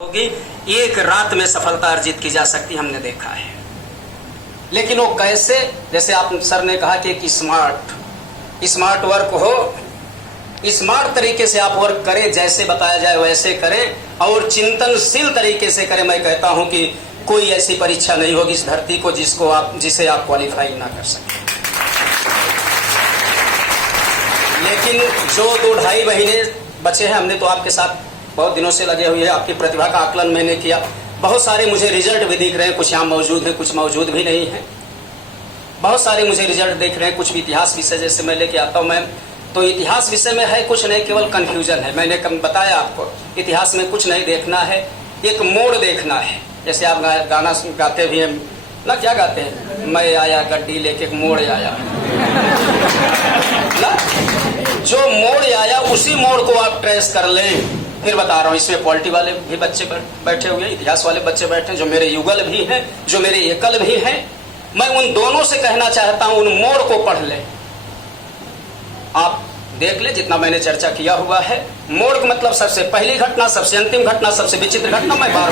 होगी, एक रात में सफलता अर्जित की जा सकती, हमने देखा है। लेकिन वो कैसे, जैसे आप सर ने कहा कि एक स्मार्ट वर्क हो, स्मार्ट तरीके से आप वर्क करें, जैसे बताया जाए वैसे करें और चिंतनशील तरीके से करें। मैं कहता हूं कि कोई ऐसी परीक्षा नहीं होगी इस धरती को जिसे आप क्वालिफाई ना कर सकें। लेकिन जो 2-2.5 महीने बचे हैं, हमने तो आपके साथ बहुत दिनों से लगे हुए हैं, आपकी प्रतिभा का आकलन मैंने किया। बहुत सारे मुझे रिजल्ट भी दिख रहे हैं, कुछ यहाँ मौजूद है, कुछ मौजूद भी नहीं है। बहुत सारे मुझे रिजल्ट दिख रहे हैं, कुछ भी इतिहास विषय जैसे मैं लेके आता हूँ मैं, तो इतिहास विषय में है कुछ नहीं, केवल कंफ्यूजन है। मैंने कम बताया आपको, इतिहास में कुछ नहीं देखना है, एक मोड़ देखना है। जैसे आप गाना गाते भी हैं ना, क्या गाते हैं, मैं आया गड्डी लेके एक मोड़ आया ना, जो मोड़ आया उसी मोड़ को आप ट्रेस कर लें। फिर बता रहा हूँ, इसमें पॉलिटी वाले भी बच्चे बैठे हुए हैं, इतिहास वाले बच्चे बैठे हैं, जो मेरे युगल भी हैं, जो मेरे एकल भी हैं। मैं उन दोनों से कहना चाहता हूं, उन मोड़ को पढ़ ले, आप देख ले जितना मैंने चर्चा किया हुआ है। मोड़ का मतलब सबसे पहली घटना, सबसे अंतिम घटना, सबसे विचित्र घटना। मैं बार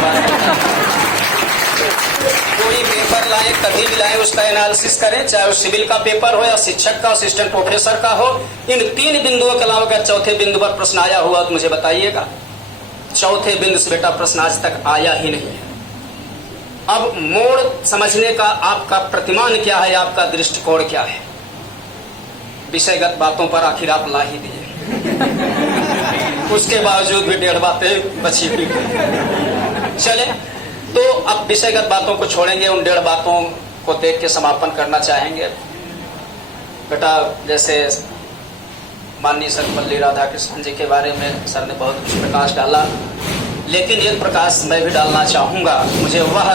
कोई पेपर लाए, कभी भी लाए, उसका एनालिसिस करें, चाहे वो सिविल का पेपर हो या शिक्षक का, असिस्टेंट प्रोफेसर का हो। इन 3 बिंदुओं के अलावा अगर चौथे बिंदु पर प्रश्न आया हुआ तो मुझे बताइएगा। चौथे बिंदु से बेटा प्रश्न आज तक आया ही नहीं है। अब मोड़ समझने का आपका प्रतिमान क्या है, आपका दृष्टिकोण क्या है? विषयगत बातों पर आखिर आप ला ही दिए, उसके बावजूद भी 1.5 बातें बची हुई। चले, तो अब विषयगत बातों को छोड़ेंगे, उन 1.5 बातों को देख के समापन करना चाहेंगे। बेटा, जैसे माननीय सर्वपल्ली राधाकृष्णन जी के बारे में सर ने बहुत कुछ प्रकाश डाला, लेकिन एक प्रकाश मैं भी डालना चाहूंगा। मुझे वह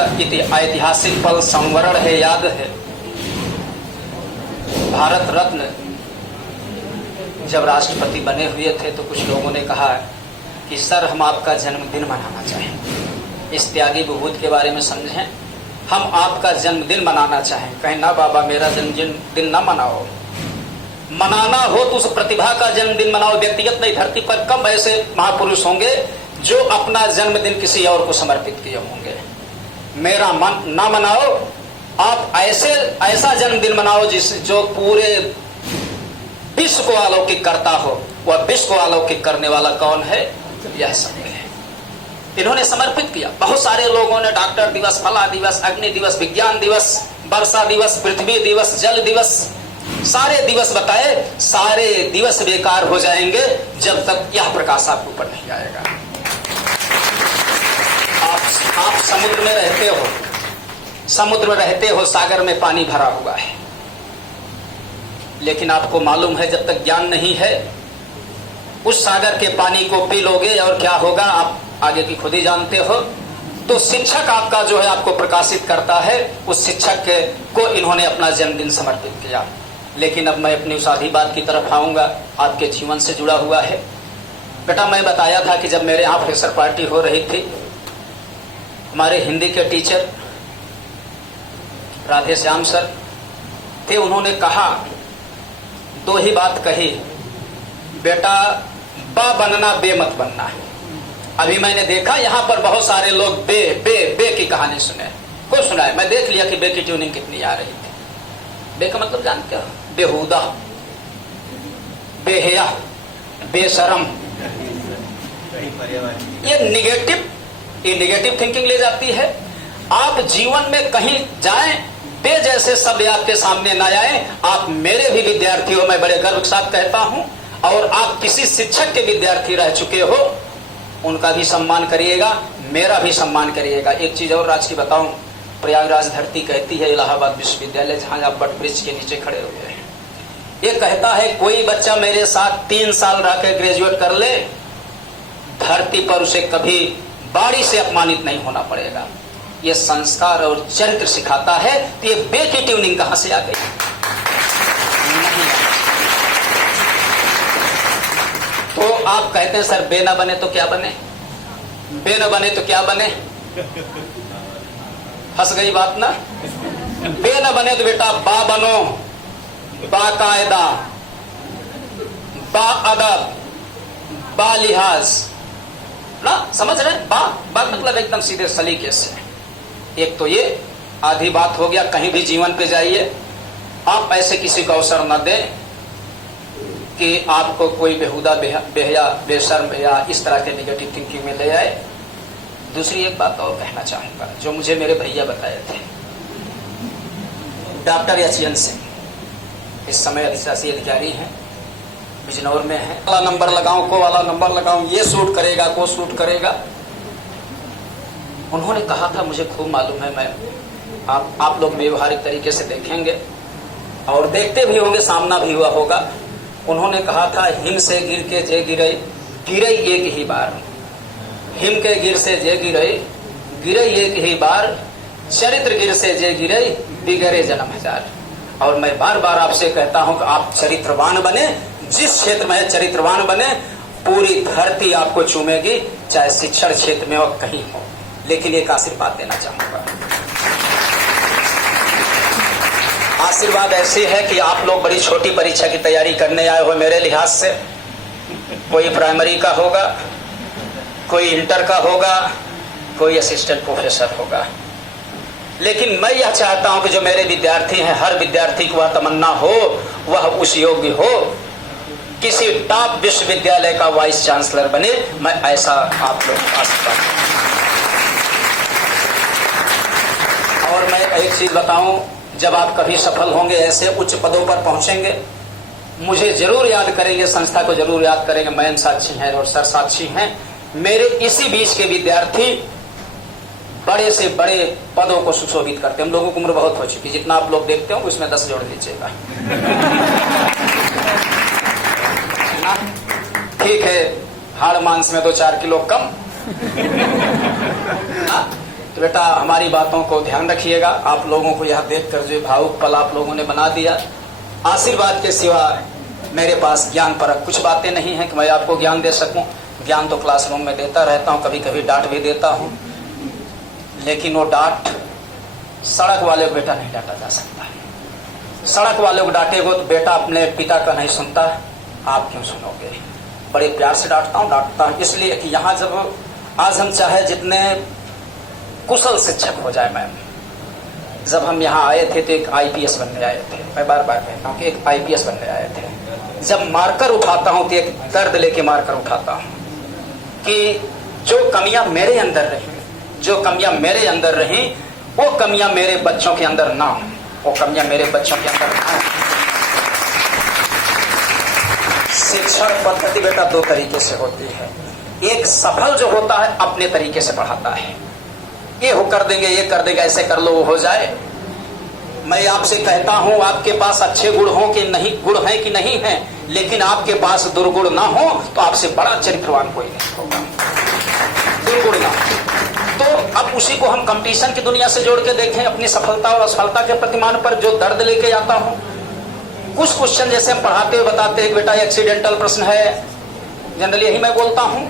ऐतिहासिक पल संवरण है, याद है। भारत रत्न जब राष्ट्रपति बने हुए थे तो कुछ लोगों ने कहा कि सर हम आपका जन्मदिन मनाना चाहें, इस त्यागी विभूति के बारे में समझें, हम आपका जन्मदिन मनाना चाहें। कहें ना बाबा, मेरा जन्मदिन ना मनाओ, मनाना हो तो उस प्रतिभा का जन्मदिन मनाओ। व्यक्तिगत नहीं, धरती पर कम ऐसे महापुरुष होंगे जो अपना जन्मदिन किसी और को समर्पित किए होंगे। मेरा मन ना मनाओ, आप ऐसा जन्मदिन मनाओ जो पूरे विश्व को अलौकिक करता हो। वह विश्व को अलौकिक करने वाला कौन है? यह सब है। इन्होंने समर्पित किया। बहुत सारे लोगों ने डॉक्टर दिवस, फला दिवस, अग्नि दिवस, विज्ञान दिवस, वर्षा दिवस, पृथ्वी दिवस, जल दिवस, सारे दिवस बताए। सारे दिवस बेकार हो जाएंगे जब तक यह प्रकाश आपके ऊपर नहीं आएगा। आप समुद्र में रहते हो, समुद्र में रहते हो, सागर में पानी भरा हुआ है, लेकिन आपको मालूम है जब तक ज्ञान नहीं है, उस सागर के पानी को पी लोगे और क्या होगा आप आगे की खुद ही जानते हो। तो शिक्षक आपका जो है आपको प्रकाशित करता है, उस शिक्षक को इन्होंने अपना जन्मदिन समर्पित किया। लेकिन अब मैं अपनी उस आधी बात की तरफ आऊंगा, आपके जीवन से जुड़ा हुआ है। बेटा, मैं बताया था कि जब मेरे यहाँ फ्रेशर पार्टी हो रही थी, हमारे हिंदी के टीचर राधे श्याम सर थे, उन्होंने कहा, 2 ही बात कही, बेटा बा बनना, बे मत बनना। अभी मैंने देखा यहाँ पर बहुत सारे लोग बे बे बे की कहानी सुने, कोई सुनाए। मैं देख लिया कि बे की ट्यूनिंग कितनी आ रही थी। बे का मतलब जानते हो? बेहुदा, बेहया, बेशरम। ये निगेटिव थिंकिंग ले जाती है। आप जीवन में कहीं जाएं, बे जैसे शब्द आपके सामने ना आए। आप मेरे भी विद्यार्थी हो, मैं बड़े गर्व के साथ कहता हूं, और आप किसी शिक्षक के विद्यार्थी रह चुके हो, उनका भी सम्मान करिएगा, मेरा भी सम्मान करिएगा। एक चीज और राज की बताऊं, प्रयागराज धरती कहती है, इलाहाबाद विश्वविद्यालय जहां आप बट ब्रिज के नीचे खड़े हुए हैं, ये कहता है कोई बच्चा मेरे साथ 3 साल रहकर ग्रेजुएट कर ले, धरती पर उसे कभी बाड़ी से अपमानित नहीं होना पड़ेगा। ये संस्कार और चरित्र सिखाता है। तो ये बे की ट्यूनिंग कहां से आ गई? नहीं। तो आप कहते हैं सर बे ना बने तो क्या बने, बे ना बने तो क्या बने? फंस गई बात ना। बे ना बने तो बेटा बा बनो, बाकायदा, बा अदब, बा लिहाज, ना, समझ रहे? बात मतलब एकदम सीधे सलीके से। एक तो ये आधी बात हो गया, कहीं भी जीवन पे जाइए, आप ऐसे किसी को अवसर न दें कि आपको कोई बेहुदा बेहया बेशर्म या इस तरह के निगेटिव थिंकिंग में ले आए। दूसरी एक बात और कहना चाहूंगा, जो मुझे मेरे भैया बताए थे, डॉक्टर एचएन सिंह इस समय अधिशासी अधिकारी हैं, बिजनौर में है। वाला नंबर लगाऊं, को वाला नंबर लगाऊं, ये सूट करेगा, को सूट करेगा। उन्होंने कहा था, मुझे खूब मालूम है, मैं आप लोग व्यवहारिक तरीके से देखेंगे और देखते भी होंगे, सामना भी हुआ होगा। उन्होंने कहा था, हिम से गिर के जे गिरई, गिरई एक ही बार। हिम के गिर से जे गिरई, गिरई एक ही बार। चरित्र गिर से जे गिरई, बिगड़े जन्म हजार। और मैं बार बार आपसे कहता हूं कि आप चरित्रवान बने, जिस क्षेत्र में है चरित्रवान बने, पूरी धरती आपको चूमेगी, चाहे शिक्षण क्षेत्र में हो कहीं हो। लेकिन एक आशीर्वाद देना चाहूंगा, आशीर्वाद ऐसे है कि आप लोग बड़ी छोटी परीक्षा की तैयारी करने आए हो मेरे लिहाज से। कोई प्राइमरी का होगा, कोई इंटर का होगा, कोई असिस्टेंट प्रोफेसर होगा। लेकिन मैं यह चाहता हूं कि जो मेरे विद्यार्थी हैं, हर विद्यार्थी की वह तमन्ना हो, वह उस योग्य हो, किसी टॉप विश्वविद्यालय का वाइस चांसलर बने। मैं ऐसा आप लोग आशीर्वाद। और मैं एक चीज बताऊं, जब आप कभी सफल होंगे, ऐसे उच्च पदों पर पहुंचेंगे, मुझे जरूर याद करेंगे, संस्था को जरूर याद करेंगे। मैम साक्षी हैं और सर साक्षी हैं। मेरे इसी बीच के विद्यार्थी बड़े से बड़े पदों को सुशोभित करते हैं। हम लोगों की उम्र बहुत हो चुकी, जितना आप लोग देखते हो उसमें 10 जोड़ दीजिएगा। ठीक है, हाड़ मांस में 2-4 किलो कम। तो बेटा, हमारी बातों को ध्यान रखिएगा। आप लोगों को यह देखकर जो भावुक पल आप लोगों ने बना दिया, आशीर्वाद के सिवा मेरे पास ज्ञान परक कुछ बातें नहीं है कि मैं आपको ज्ञान दे सकूं। ज्ञान तो क्लासरूम में देता रहता हूं, कभी कभी डांट भी देता हूं, लेकिन वो डांट सड़क वाले को बेटा नहीं डांटा जा सकता। सड़क वाले को डांटेगो तो बेटा अपने पिता का नहीं सुनता, आप क्यों सुनोगे? बड़े प्यार से डांटता हूं इसलिए कि यहाँ जब आज हम चाहे जितने कुशल शिक्षक हो जाए, मैम, जब हम यहाँ आए थे तो एक आईपीएस बनने आए थे। मैं बार बार कहता हूँ कि एक आईपीएस बनने आए थे। जब मार्कर उठाता हूँ तो एक दर्द लेके मार्कर उठाता हूँ कि जो कमियां मेरे अंदर रही, वो कमियां मेरे बच्चों के अंदर ना हो, वो कमियां मेरे बच्चों के अंदर ना हो। शिक्षण पद्धति बेटा 2 तरीके से होती है। एक सफल जो होता है अपने तरीके से पढ़ाता है, ये हो कर देंगे, ये कर देगा, ऐसे कर लो वो हो जाए। मैं आपसे कहता हूं, आपके पास अच्छे गुण हो कि नहीं, गुण है कि नहीं है, लेकिन आपके पास दुर्गुण ना हो तो आपसे बड़ा चरित्रवान कोई नहीं होगा। दुर्गुण ना तो अब उसी को हम कंपटीशन की दुनिया से जोड़ के देखें। अपनी सफलता और असफलता के प्रतिमान पर जो दर्द लेके आता हूं, कुछ क्वेश्चन जैसे हम पढ़ाते हुए बताते हैं बेटा एक्सीडेंटल प्रश्न है, जनरली यही मैं बोलता हूं,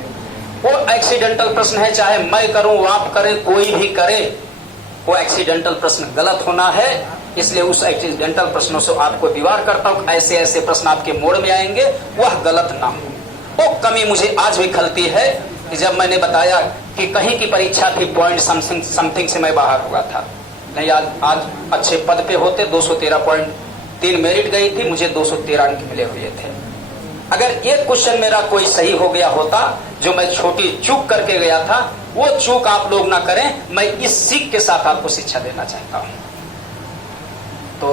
वो एक्सीडेंटल प्रश्न है, चाहे मैं करूं, आप करें, कोई भी करे, वो एक्सीडेंटल प्रश्न गलत होना है। इसलिए उस एक्सीडेंटल प्रश्नों से आपको दीवार करता हूं, ऐसे ऐसे प्रश्न आपके मोड़ में आएंगे, वह गलत ना हो। वो कमी मुझे आज भी खलती है कि जब मैंने बताया कि कहीं की परीक्षा थी, पॉइंट समथिंग से मैं बाहर हुआ था। नहीं, आज अच्छे पद पे होते, 213.3 मेरिट गई थी, मुझे 213 अंक मिले हुए थे। अगर एक क्वेश्चन मेरा कोई सही हो गया होता, जो मैं छोटी चूक करके गया था, वो चूक आप लोग ना करें। मैं इस सीख के साथ आपको शिक्षा देना चाहता हूं। तो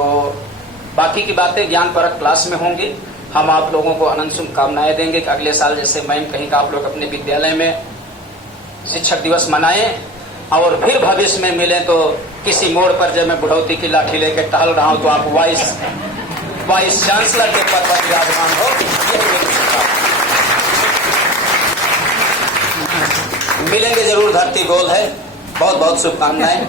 बाकी की बातें ज्ञान परक क्लास में होंगी। हम आप लोगों को अनंत शुभकामनाएं देंगे कि अगले साल जैसे मैम कहीं का आप लोग अपने विद्यालय में शिक्षक दिवस मनाएं, और फिर भविष्य में मिले तो किसी मोड़ पर जब मैं बुढ़ौती की लाठी लेकर टहल रहा हूं तो आप वाइस चांसलर के पद पर विराजमान हो। मिलेंगे जरूर, धरती गोल है। बहुत बहुत शुभकामनाएं।